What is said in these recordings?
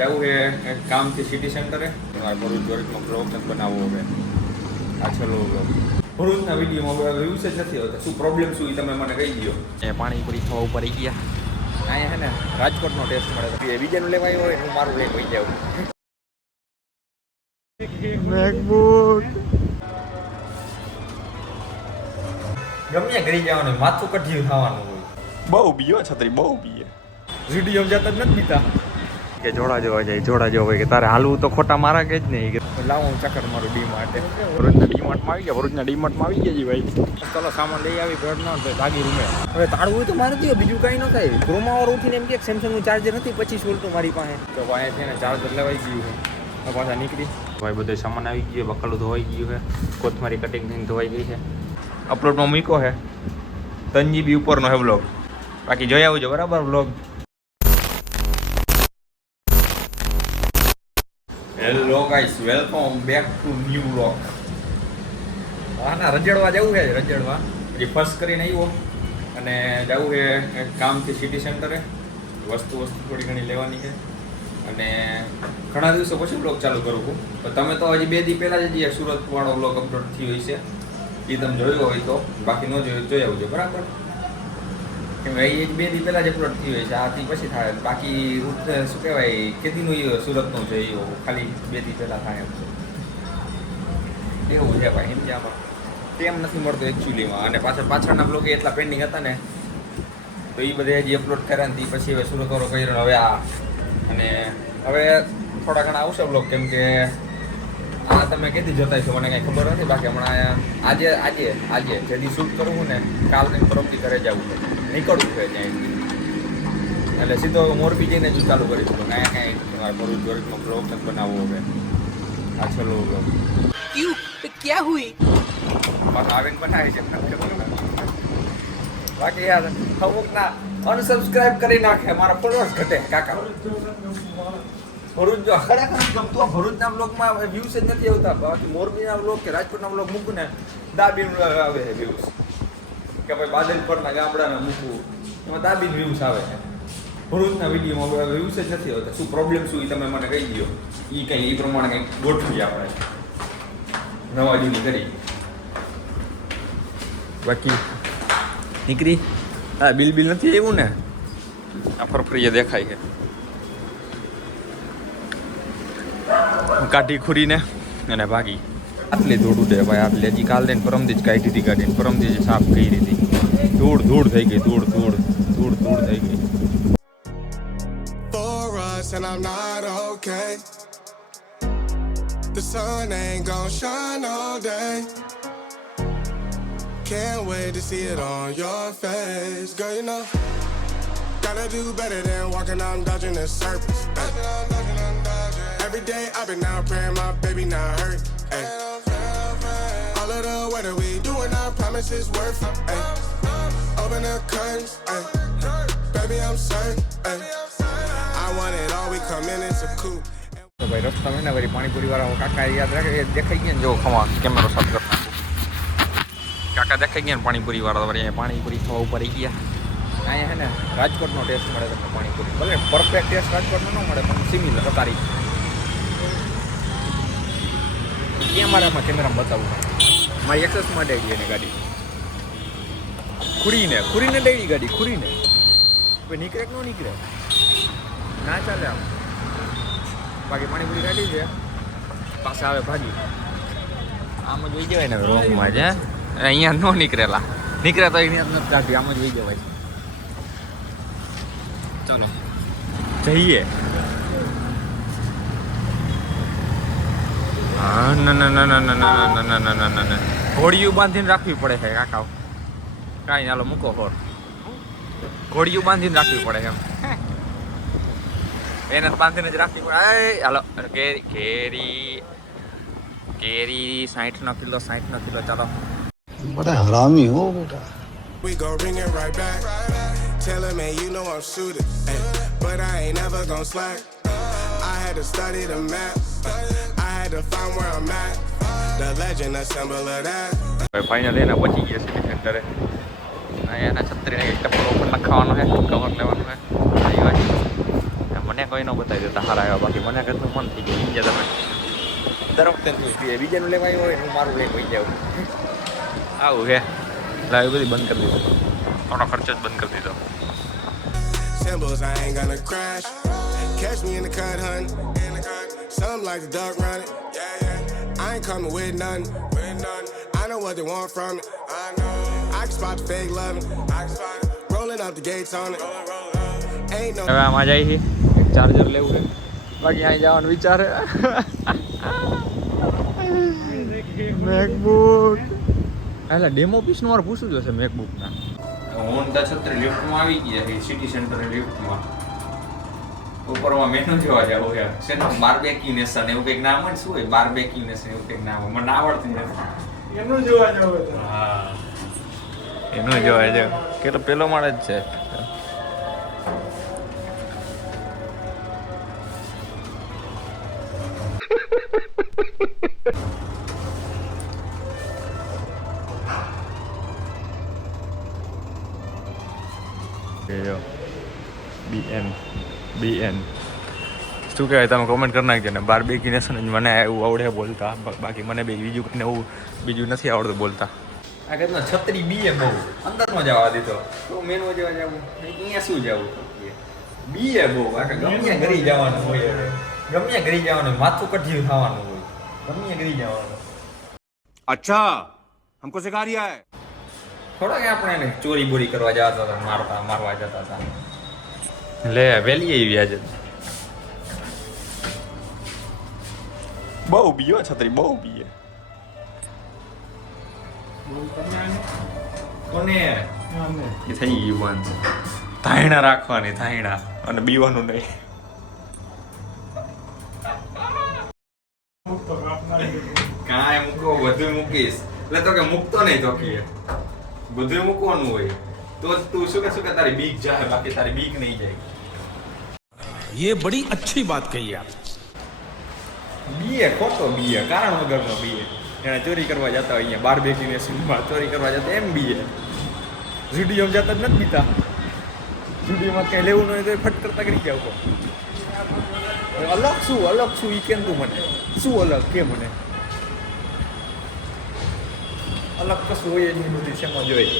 જવું છે એક કામથી સિટી સેન્ટરે. તમારે ભરૂચ ભરૂચમાં બ્લોગ બનાવવો હવે. આ છેલ્લો બ્લોગ. ભરૂચના વિડીયોમાં વ્યૂઝ જ નથી હોતા. શું પ્રોબ્લેમ શું એ તમે મને કહી દો. એ પાણીપુરી ખાવા ઉપર આવી ગયા. અહીંયા છે ને રાજકોટનો ટેસ્ટ મળે છે. બીજાનું લેવાય હોય હું મારું લઈ પડી જાઉં. મેકબુક ગમે ઘરી જવાનું માથું કઢિયું ખાવાનું હોય. બહુ બીયો છત્રી બહુ બીએ. વિડીયો જતા જ નથી બીતા કે જોડા જોવા જાય જોડા જોવા હોય કે તારે હાલવું તો ખોટા મારા કે જ નહીં કે લાવો હું ચક્કર મારું ડીમાર્ટ. ભરૂચના ડીમાર્ટમાં આવી ગયા. ભરૂચના ડીમાર્ટમાં આવી ગયા જી ભાઈ. ચલો સામાન લઈ આવી ભેટ ન થાય ભાગી રૂમે. હવે તાળું હોય તો મારે દો બીજું કાંઈ ન થાય. ક્રોમાવાળું ઉઠીને એમ કે સેમસંગનું ચાર્જર નથી 25 વોલ્ટનું મારી પાસે. તો પાસે છે ને ચાર્જર લેવાઈ ગયું છે. પાછા નીકળી ભાઈ બધો સામાન આવી ગયો. બકાલું ધોવાઈ ગયું છે. કોથમારી કટિંગ થઈને ધોવાઈ ગઈ છે. અપલોડમાં મૂક્યો છે 3 GB ઉપરનો છે બ્લોગ. બાકી જોઈ આવજો બરાબર blog. Hello guys welcome back to new blog. ના રજડવા જવું છે. રજડવા હજી ફર્સ્ટ કરીને આવ્યો અને જવું છે એક કામથી સિટી સેન્ટરે. વસ્તુ થોડી ઘણી લેવાની છે અને ઘણા દિવસો પછી બ્લોગ ચાલુ કરું છું. તો તમે તો હજી 2 દી પહેલાં જ સુરતવાળો બ્લોગ અપલોડ થયો હોય છે. એ તમે જોયો હોય તો. બાકી ન જોયું જોઈ આવજો બરાબર. કેમ એ 2 દી પહેલાં જ અપલોડ થયું હોય છે. આથી પછી થાય. બાકી શું કહેવાય કેદીનું સુરતનું છે એ ખાલી 2 દી પહેલાં થાય એમ એવું છે ભાઈ. ઇન્ડિયામાં ટેમ નથી મળતો એકચ્યુઅલીમાં. અને પાછળના બ્લોગ એટલા પેન્ડિંગ હતા ને તો એ બધે હજી અપલોડ કર્યા ને પછી હવે સુરતવાળો કર્યો હવે આ. અને હવે થોડા ઘણા આવશે બ્લોગ કેમ કે આ તમે કેદી જતા છો મને કાંઈ ખબર નથી. બાકી હમણાં આજે જેથી શૂટ કરવું ને કાલ કંઈક પરમથી ઘરે જવું છે. નીકળવું છે ત્યાંથી એટલે સીધો મોરબી જઈને જ ચાલુ કરીશું. કાંઈ તમારે ભરૂચ ભરૂચમાં બ્લોગ બનાવવો હવે. આ છેલ્લો બ્લોગ क्या हुई પાછા આવીને બનાવી છે બાકી યાર અમુક ના અનસબસ્ક્રાઇબ કરી નાખે. મારા ફોલોઅર્સ ઘટે કાકા. ભરૂચ જો ખરેખર ગમતું આ ભરૂચના બ્લોગમાં વ્યૂઝ જ નથી આવતા. બાકી મોરબીના બ્લોગ કે રાજકોટના બ્લોગ મૂકું ને દાબીને આવે છે વ્યૂઝ. કે ભાઈ બાદલપરના ગામડાના મૂકવું એમાં દાબીને વ્યૂઝ આવે છે. ભરૂચના વિડીયોમાં વ્યૂઝ જ નથી આવતા. શું પ્રોબ્લેમ શું એ તમે મને કહી દો. એ કંઈ એ પ્રમાણે કંઈક ગોઠવીએ આપણે નવા જૂની કરી. બાકી નીકળી હા બિલ નથી આવ્યું ને. આ ફરફરીએ દેખાય છે. કાઢી ખુરીને અને ભાગી. આટલી ધૂળ ઉડે ભાઈ. આટલી હજી કાલ દઈને પરમદી જ કાઢી હતી ગાડીને. પરમદી જ સાફ કરી હતી. ધૂળ થઈ ગઈ. ધૂળ થઈ ગઈ. And I'm not okay. The sun ain't gon' shine all day. Can't wait to see it on your face. Girl, you know, gotta do better than walking out and dodging the surface. Every day I've been out praying my baby not hurt. Ay. All of the weather we doing, I promise it's worth it. Ay. Open the curtains, ay. Baby I'm certain. Ay. I want it all, we come in it's a coupe. તો ભાઈ રસ્તામાં ને વળી પાણીપુરી વાળા કાકા યાદ રાખે દેખાઈ ગયા ને જો ખમા કેમેરો સાફ કરી નાખું. કાકા દેખાઈ ગયા ને પાણીપુરી વાળા વળી અહીંયા પાણીપુરી ખાવા ઉપર આવી ગયા. અહીંયા છે ને રાજકોટનો ટેસ્ટ મળે તમને પાણીપુરી. ભલે પરફેક્ટ ટેસ્ટ રાજકોટનો ન મળે પણ સિમિલર તારી. ક્યાં મારે આમાં કેમેરામાં બતાવું મારી એક્સેસમાં ડેડી એની ગાડી ખુરીને ડેડી ગાડી ખુરીને નીકળે કે ન નીકળે ના ચાલે આમ. બાકી પાણીપુરી કાઢી છે પાછા આવે ભાગી. આમ જ વહી જવાય ને રોંગમાં જ. અહીંયા ન નીકળે તો અહીંયા નથી કાઢી. આમ જ વહી જવાય. ચલો જઈએ. હા ના ઘોડિયું બાંધીને રાખવી પડે છે કાકા. કાંઈ હાલો મૂકો હોર. ઘોડિયું બાંધીને રાખવી પડે એમ. એને બાંધીને જ રાખવી પડે. હાલો કેરી 60 કિલો ચાલો. बड़ा हरामी हो बेटा. We gon' bring it right back. Tell him, man, you know I'm shooting. Ay, but I ain't never gon' slack. I had to study the map. I had to find where I'm at. The legend, a symbol of that. Final એને પહોંચી ગયા city સેન્ટરે. અહીંયા એના છત્રીને એક ટપકો ઉપર નખાવાનો છે. Cover લેવાનું છે. મને તોય ન બતાવી દેતા હારા આવ્યા. બાકી મને કહેતું મન થઈ ગયું બીજા તમે દર વખતે બીજાનું લેવા આવ્યો હોય હું મારું લઈ પડી જાઉં આવું હે. એટલે આવી બધી બંધ કરી દીધો, થોડો ખર્ચો જ બંધ કરી દીધો. Symbols, I ain't gonna crash. Catch me in the cut, hun. Some like the duck running. I ain't coming with none. I know what they want from me. I can spot the fake loving. Rolling up the gates on it. Ain't no. હવે આમાં જાય છે એક charger લેવું છે, બાકી અહીં જવાનો વિચાર છે. મેકબુક એટલે ડેમો પીસનું મારે પૂછવું જોશે મેકબુકના. હોન્ડા 36 લિફ્ટમાં આવી ગયા છે, સિટી સેન્ટર લિફ્ટમાં. ઉપરમાં મેનુ જોવા જાવ છે શેનો બાર્બેક્યુ નેશન એવું કંઈક નામ હોય. શું હોય બાર્બેક્યુ નેશન એવું કંઈક નામ હોય, મને આવડતું નથી. એનું જોવા જાવ. હા એનું જોવા જાવ. કેટલો પેલો માળ જ છે. BN શું કહેવાય તમે કોમેન્ટ કરી નાખજો ને. બાર્બેક્યુ નેશન મને એવું આવડે બોલતા, બાકી મને બીજું કંઈ એવું બીજું નથી આવડતું બોલતા. આ કેટલા છત્રી બીએ બહુ અંદરમાં જવા દીધો તો મેનુ જવા જવું અહીંયા શું જવું બીએ બહુ ગમે ઘરી જવાનું હોય. ગમે ઘરી જવાનું માથું કઠિયું થવાનું હોય, ગમે ઘરી જવાનું. अच्छा हमको सिखा रिया है. થોડાક આપણે એને ચોરી બોરી કરવા જતા હતા, મારવા જતા હતા. લે વેલી આવી આજે બહુ બીયો છત્રી બહુ બીએ. કોને એ થઈ ગયું બંધ. થાયણા રાખવાની, થાયણા અને બીવાનું નહીં. કાંઈ મૂકો બધું મૂકીશ એટલે તો કે મૂકતો નહીં તો કે બધું મૂકવાનું હોય તો તું શું કે તારી બીક જાય, બાકી તારી બીક નહીં જાય. ये बड़ी अच्छी बात कही आप. બીએ ખોટો બીએ કારણ વગરનો બીએ. એને ચોરી કરવા જતા હોય અહીંયા બાર્બેક્યુ નેશનમાં ચોરી કરવા જતા એમ બીએ. ઝુડિયોમાં જતા જ નથી બીતા. ઝુડિયોમાં કંઈ લેવું ન હોય તો ફટ કરતા કરી જાવ. અલગ શું ઈ કેમ તું મને શું અલગ કે મને અલગ કશું હોય જ નહીં. બધી શેમાં જોઈએ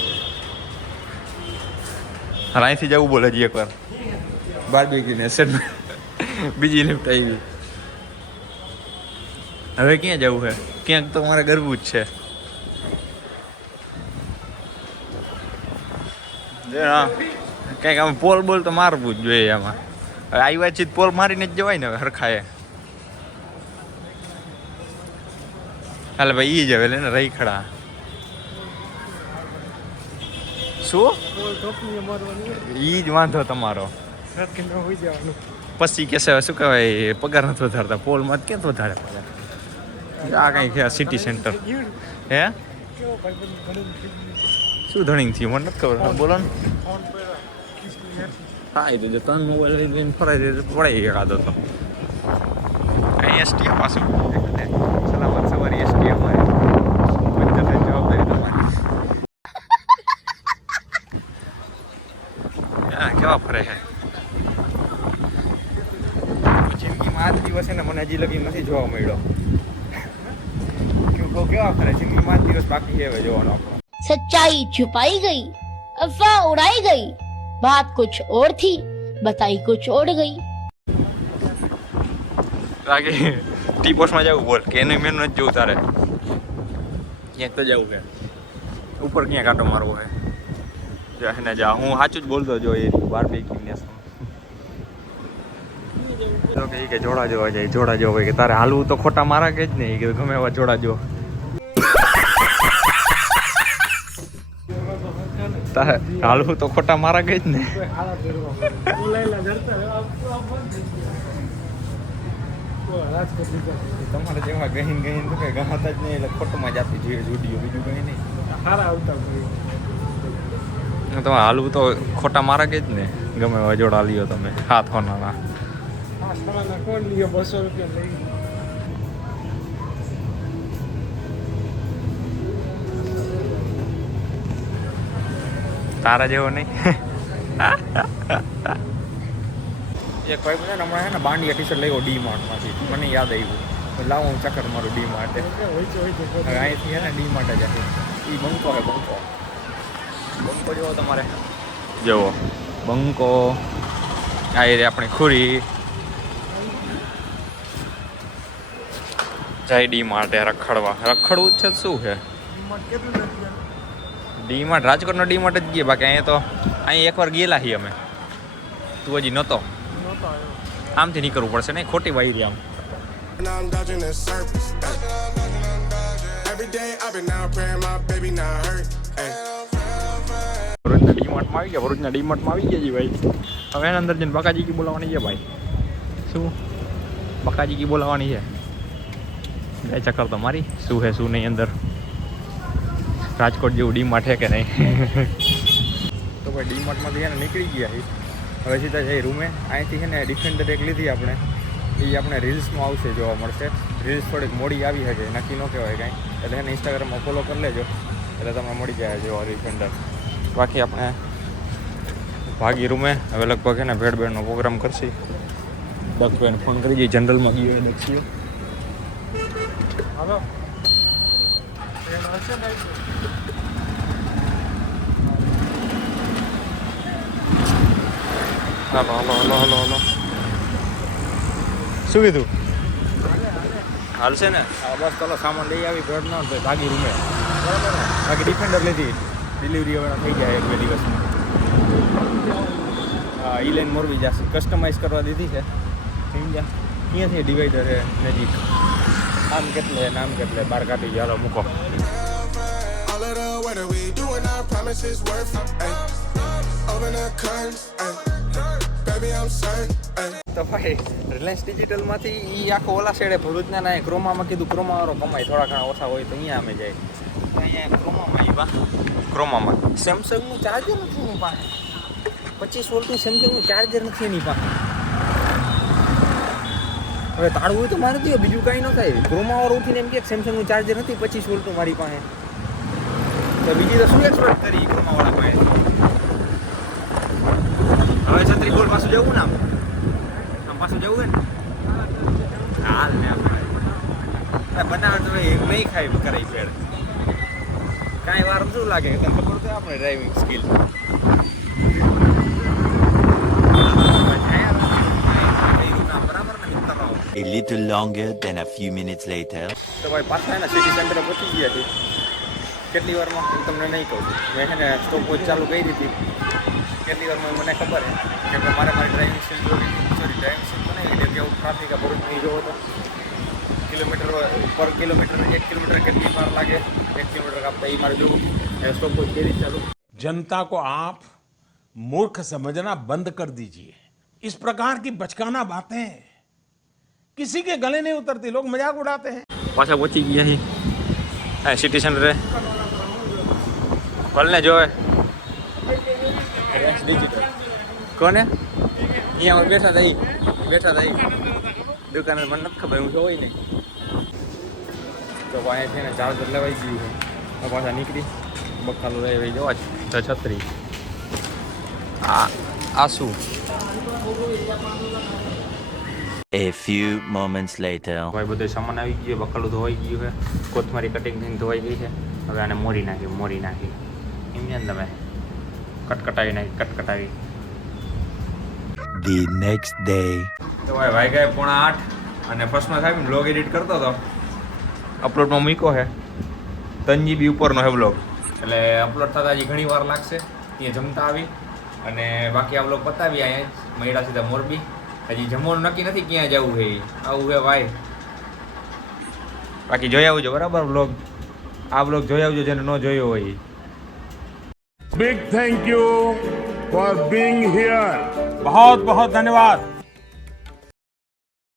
અહીંથી જવું બોલે જ એકવાર બાર્બેક્યુ નેશન બીજી લિફ્ટ આવી. હવે ક્યાં જવું છે? ક્યાંક તો મારે ગરવું જ છે. હા કંઈક આમ પોલ બોલ તો મારવું જ જોઈએ. આમાં હવે આવી વાતચીત પોલ મારીને જ જવાય ને હવે હરખાએ. હાલે ભાઈ ઈ જ હવે ને રહી ખડા. શું ઈ જ વાંધો તમારો. પછી કે શું કહેવાય પગાર નથી વધારતા પોલમાં ક્યાં વધારે પગાર. આ કંઈક સિટી સેન્ટર હે શું ધણી થયું મને નથી ખબર. બોલો ને. હા એ તો જો ત્રણ મોબાઈલ લઈને ફરાઈ દે પડાઈ એકાદો તો અહીં એસટીએમ પાછું સલામત સવારી એસટીએમ હોય જવાબદારી તમારી. કેવા ફરે છે જિંદગીમાં આજ દિવસ છે ને મને હજી લગી નથી જોવા મળ્યો. કેવા ફરે જિંદગીમાં આજ દિવસ બાકી છે જોવાનો આપણો. सच्चाई छुपाई गई, अफवाह उड़ाई गई, बात कुछ और थी, बताई कुछ और गई. લાગે ટી પોસ્ટમાં જવું બોલ કે એનું મેનુ નથી જોવું તારે. ક્યાંક તો જવું છે ઉપર, ક્યાં કાંટો મારવો છે ને જા. હું સાચું જ બોલતો જો એ બાર્બેક્યુ નેશન કે જોડા જોવા જાય. જોડા જોવા કે તારે હાલવું તો ખોટા મારા કે જ નહીં કે ગમે એવા જોડા જો. તારે હાલવું તો ખોટા મારા કે જ ને. તમારે જેવા ગહીન તો કઈ ગહાતા જ નહીં એટલે ખોટમાં જાતી જોઈએ જુડીઓ બીજું કઈ નહીં. તમે હાલવું તો ખોટા મારા કે જ ને ગમે એવા જોડા લ્યો તમે. હાથ હોનાના 200 રૂપિયા લઈ. તારા જેવો નહીં. એક ભાઈ છે ને હમણાં છે ને બાંડિયા ટી શર્ટ લઈ ડી માર્ટમાંથી મને યાદ આવ્યું લાવો હું ચક્કર મારું ડી માર્ટે હવે અહીંથી છે ને ડી માર્ટે જશે એ બંકો છે બંકો જોવો તમારે જુઓ બંકો આ રે આપણી ખુરી જય ડી માર્ટે રખડવું જ છે શું છે ડી માર્ટ રાજકોટનો ડી માર્ટ જ ગયા બાકી અહીંયા તો અહીં એકવાર ગયેલા છીએ અમે તું હજી નહોતો આમથી નીકળવું પડશે ને ખોટી વાયરી આમ Now I'm dodging the surface. Every day I've been out praying my baby not hurt. Ay. ભરૂચના ડીમાર્ટમાં આવી ગયા ભરૂચના ડીમાર્ટમાં આવી ગયા જી ભાઈ હવે એના અંદર જઈને બકાજી કી બોલાવવાની છે ભાઈ શું બકાજી કી બોલાવવાની છે બે ચક્કર તો મારી શું છે શું નહીં અંદર રાજકોટ જેવું ડીમાર્ટ છે કે નહીં તો ભાઈ ડીમાર્ટમાંથી છે ને નીકળી ગયા છે હવે સીધા જઈ રૂમે અહીંથી છે ને ડિફેન્ડર એક લીધી આપણે એ આપણે રીલ્સમાં આવશે જોવા મળશે રીલ્સ થોડીક મોડી આવી શકે નક્કી ન કહેવાય કાંઈ એટલે એને ઇન્સ્ટાગ્રામમાં ફોલો કરી લેજો એટલે તમને મળી જાય જોવા ડિફેન્ડર બાકી આપણે ભાગી રૂમે હવે લગભગ એને ભેડ ભેડનો પ્રોગ્રામ કરશી દક્ષભાઈને ફોન કરી જઈએ જનરલમાં ગયો દક્ષીએ હાલો હાલો શું કીધું હાલશે ને બસ ચાલો સામાન લઈ આવી ભેડ ના ભાગી રૂમે બરાબર ને બાકી ડિફેન્ડર લીધી ડિલિવરી હવે થઈ જાય એક બે દિવસમાં હા ઈ લાઈન મોરબી જશે કસ્ટમાઇઝ કરવા દીધી છે સમજ્યા અહીંયાથી ડિવાઈડર છે નજીક આમ કેટલે નામ કેટલે બાર કાઢી ચાલો મૂકો All of the weather we doing our promises worth. Ay. Open the curtains. Ay. Baby I'm certain. Ay. તો ભાઈ રિલાયન્સ ડિજિટલમાંથી એ આખો ઓલા સાઈડે ભરૂચના ના ક્રોમામાં કીધું ક્રોમાવાળો કમાય થોડા ઘણા ઓછા હોય તો અહીંયા અમે જાય તો અહીંયા ક્રોમામાં આવ્યા ક્રોમામાં સેમસંગનું ચાર્જર નથી એની પાસે 25 વોલ્ટનું સેમસંગનું ચાર્જર નથી એની પાસે હવે તાળું હોય તો મારે દો બીજું કાંઈ ન થાય ક્રોમાવાળો ઉઠીને એમ કે સેમસંગનું ચાર્જર નથી 25 વોલ્ટનું મારી પાસે તો બીજી તો શું એક્સપેક્ટ કરી ક્રોમાવાળા પાસે હવે છત્રી બોલ પાછું જવું ને આમ પાછું જવું હોય ને હાલ ને આપણે બનાવે તો નહીં ખાઈ કરાઈ પેડ કાંઈ વાર શું લાગે તને ખબર તો આપણે driving skill A little longer than a few minutes later. તો ભાઈ પાછા એના સિટી સેન્ટરે પહોંચી ગયા છે કેટલી વારમાં હું તમને નહીં કહું મેં છે ને સ્ટોપ વોચ ચાલુ કરી દીધી કેટલી વારમાં મને ખબર છે કે મારે મારી ડ્રાઇવિંગ સ્કિલ જોડી ડ્રાઇવિંગ સ્કિલ બનાવી એટલે કેવું ટ્રાફિક આ ભરૂચ નહીં જોવો તો કિલોમીટર પર કિલોમીટર 1 કિલોમીટર કેટલી વાર લાગે 1 કિલોમીટર કાપતા એ મારે જોવું સ્ટોપ વોચ કરી ચાલુ जनता को आप मूर्ख समझना बंद कर दीजिए इस प्रकार की बचकाना बातें किसी के गले नहीं उतरती लोग मजाक उड़ाते हैं પાછા પહોંચી ગયા છીએ હા સિટી સેન્ટરે ભલે જોવે ડિજિટલ કોને અહીંયા બેઠા થઈ દુકાને મને નથી ખબર હું જોઈ નહીં તો અહીંયા છે ને ચાર્જર લેવાઈ ગયું છે પાછા નીકળી બખાલું રહી જવા જ છત્રી આ શું A few moments later. ભાઈ બધો સામાન આવી ગયો બકાલું ધોવાઈ ગયું છે કોથમરી કટિંગ થઈને ધોવાઈ ગઈ છે હવે આને મોરી નાખી એમને તમે કટકટાવી The next day. તો ભાઈ વાગ્યા 7:30 અને ફર્સ્ટમાં સાહેબ બ્લોગ એડિટ કરતો હતો અપલોડમાં મૂક્યો છે 3 GB ઉપરનો છે બ્લોગ એટલે અપલોડ થતા હજી ઘણી વાર લાગશે ત્યાં જમતા આવી અને બાકી આ બ્લોગ પતાવી અહીંયા મહિડા સીધા મોરબી હજી જમવાનું નક્કી નથી ક્યાં જવું છે આવું છે ભાઈ બાકી જોઈ આવજો બરાબર બ્લોગ આ બ્લોગ જોઈ આવજો જેને ન જોયો હોય big thank you for being here बहुत बहुत धन्यवाद